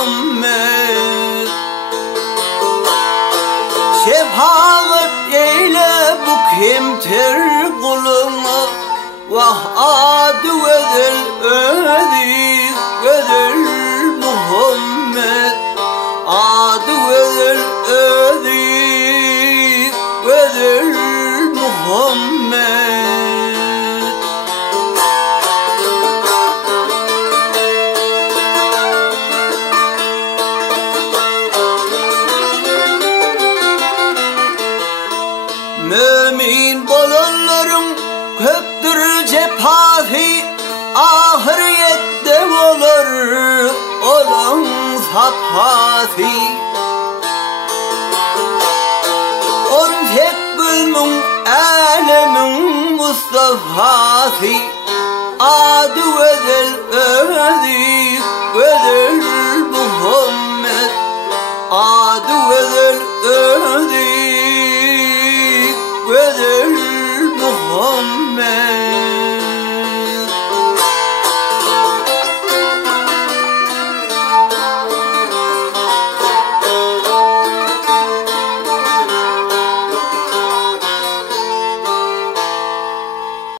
Muhammed. Şefaat eyle bu kemter kuluna, vah adı vedel ödü vedel Muhammed. Adı vedel ödü vedel Muhammed. Mümin bolanlarım köptür cephati, ahirette olur olan saphati. On tek gülmün alemin Mustafa'si, adı ve